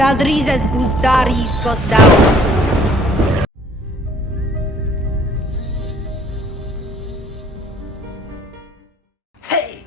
Zaldrizes buzdaris gosdau. Hey!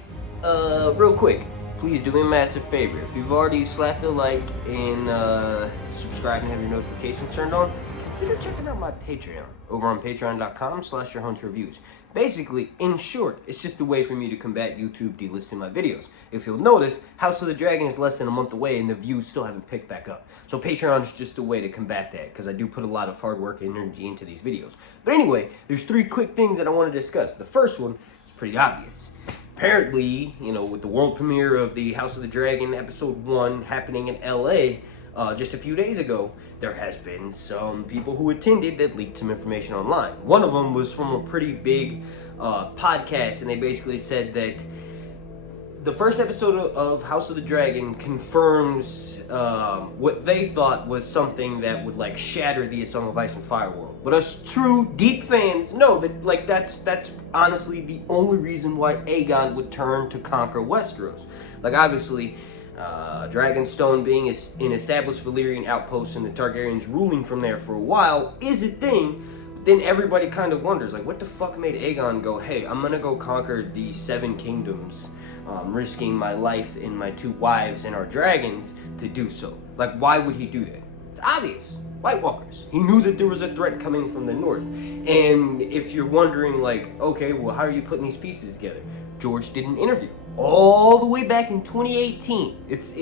Real quick, please do me a massive favor. If you've already slapped a like and subscribed and have your notifications turned on, consider checking out my Patreon over on patreon.com/yourhuntsreviews. Basically, in short, it's just a way for me to combat YouTube delisting my videos. If you'll notice, House of the Dragon is less than a month away and the views still haven't picked back up. So Patreon is just a way to combat that, because I do put a lot of hard work and energy into these videos. But anyway, there's 3 quick things that I want to discuss. The first one is pretty obvious. Apparently, with the world premiere of the House of the Dragon episode 1 happening in LA just a few days ago, there has been some people who attended that leaked some information online. One of them was from a pretty big podcast, and they basically said that the first episode of House of the Dragon confirms what they thought was something that would shatter the A Song of Ice and Fire world. But us true deep fans know that that's honestly the only reason why Aegon would turn to conquer Westeros. Obviously, Dragonstone being an established Valyrian outpost and the Targaryens ruling from there for a while is a thing. Then everybody kind of wonders, what the fuck made Aegon go, hey, I'm gonna go conquer the 7 kingdoms, risking my life and my 2 wives and our dragons to do so? Why would he do that? It's obvious. White Walkers. He knew that there was a threat coming from the north. And if you're wondering, okay, well, how are you putting these pieces together? George did an interview all the way back in 2018. It's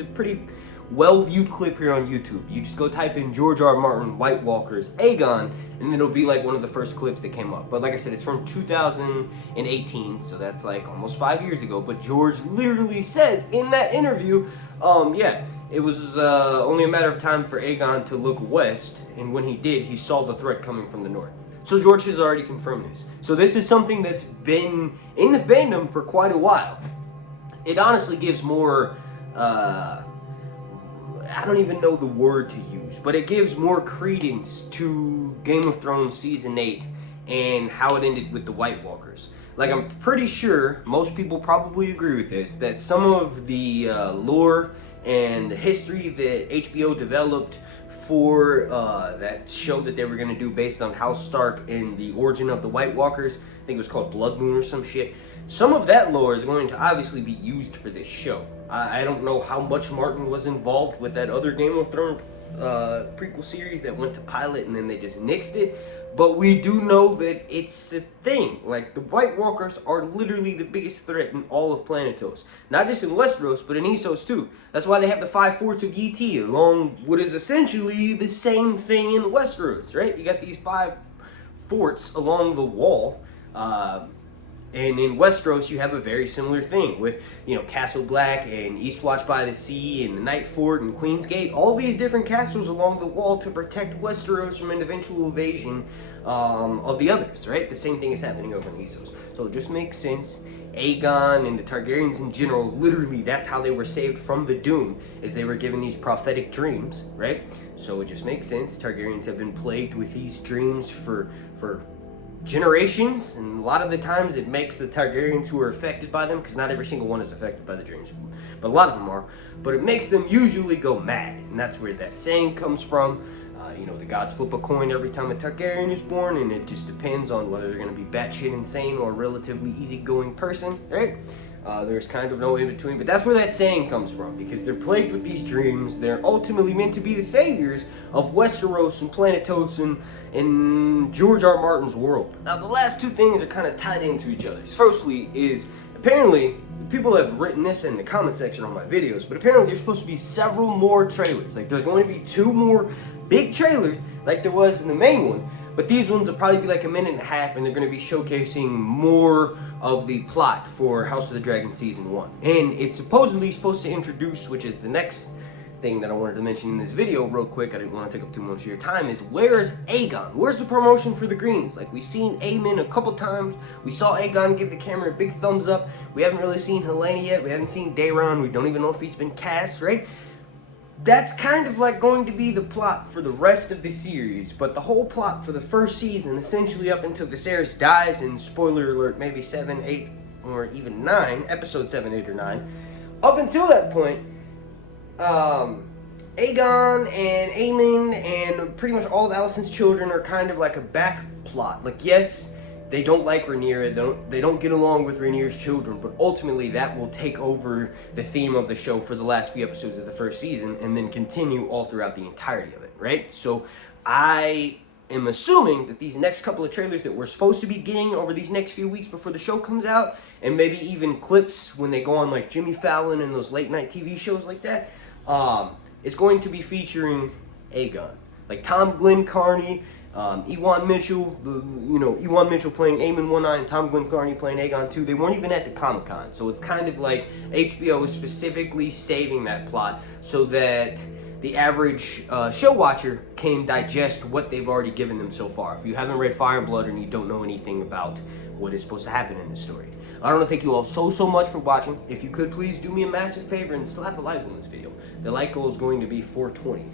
a pretty well-viewed clip here on YouTube. You just go type in George R. Martin, White Walkers, Aegon, and it'll be one of the first clips that came up. But like I said, it's from 2018, so that's almost 5 years ago. But George literally says in that interview, it was only a matter of time for Aegon to look west, and when he did, he saw the threat coming from the north. So George has already confirmed this. So this is something that's been in the fandom for quite a while. It honestly gives more, I don't even know the word to use, but it gives more credence to Game of Thrones Season 8 and how it ended with the White Walkers. I'm pretty sure most people probably agree with this, that some of the lore and the history that HBO developed for that show that they were going to do based on House Stark and the origin of the White Walkers, I think it was called Blood Moon or some shit. Some of that lore is going to obviously be used for this show. I don't know how much Martin was involved with that other Game of Thrones prequel series that went to pilot and then they just nixed it. But we do know that it's a thing. The White Walkers are literally the biggest threat in all of Planetos. Not just in Westeros, but in Essos too. That's why they have the 5 forts of YT along what is essentially the same thing in Westeros, right? You got these 5 forts along the wall. And in Westeros, you have a very similar thing with, Castle Black and Eastwatch by the Sea and the Night Fort and Queen's Gate. All these different castles along the wall to protect Westeros from an eventual invasion of the others, right? The same thing is happening over in Essos. So it just makes sense. Aegon and the Targaryens in general, literally, that's how they were saved from the doom, is they were given these prophetic dreams, right? So it just makes sense. Targaryens have been plagued with these dreams for generations, and a lot of the times it makes the Targaryens who are affected by them, because not every single one is affected by the dreams, but a lot of them are, but it makes them usually go mad, and that's where that saying comes from. The gods flip a coin every time a Targaryen is born, and it just depends on whether they're going to be batshit insane or a relatively easygoing person, right? There's kind of no in between, but that's where that saying comes from, because they're plagued with these dreams. They're ultimately meant to be the saviors of Westeros and Planetos and in George R. Martin's world. Now, the last 2 things are kind of tied into each other. Firstly is, apparently, people have written this in the comment section on my videos, but apparently there's supposed to be several more trailers. There's going to be 2 more big trailers like there was in the main one, but these ones will probably be a minute and a half, and they're going to be showcasing more of the plot for House of the Dragon Season 1. And it's supposedly supposed to introduce, which is the next thing that I wanted to mention in this video real quick, I didn't want to take up too much of your time, is where's Aegon? Where's the promotion for the Greens? We've seen Aemon a couple times. We saw Aegon give the camera a big thumbs up. We haven't really seen Helena yet. We haven't seen Daemon. We don't even know if he's been cast, right? That's kind of going to be the plot for the rest of the series, but the whole plot for the first season, essentially up until Viserys dies, and spoiler alert, maybe 7, 8, or even 9, episode 7, 8, or 9, up until that point, Aegon and Aemon and pretty much all of Alicent's children are kind of like a back plot. Like, yes, they don't like Rhaenyra, they don't get along with Rhaenyra's children, but ultimately that will take over the theme of the show for the last few episodes of the first season and then continue all throughout the entirety of it, right? So I am assuming that these next couple of trailers that we're supposed to be getting over these next few weeks before the show comes out, and maybe even clips when they go on like Jimmy Fallon and those late night TV shows like that, is going to be featuring Aegon. Like Tom Glenn Carney, Ewan Mitchell, Ewan Mitchell playing Aemon One Eye and Tom Glenn Carney playing Aegon 2. They weren't even at the Comic-Con, so it's kind of like HBO is specifically saving that plot so that the average show watcher can digest what they've already given them so far. If you haven't read Fire and Blood and you don't know anything about what is supposed to happen in this story. I want to thank you all so much for watching. If you could please do me a massive favor and slap a like on this video. The like goal is going to be 420.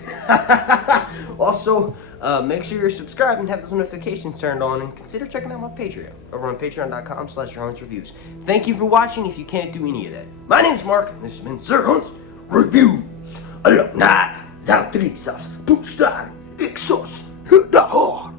Also, make sure you're subscribed and have those notifications turned on, and consider checking out my Patreon over on patreon.com/SirHuntsReviews. Thank you for watching if you can't do any of that. My name's Mark, and this has been Sir Hunt's Reviews. Alonat, Zaltrisas, Pustar, Ixos, Hudahor.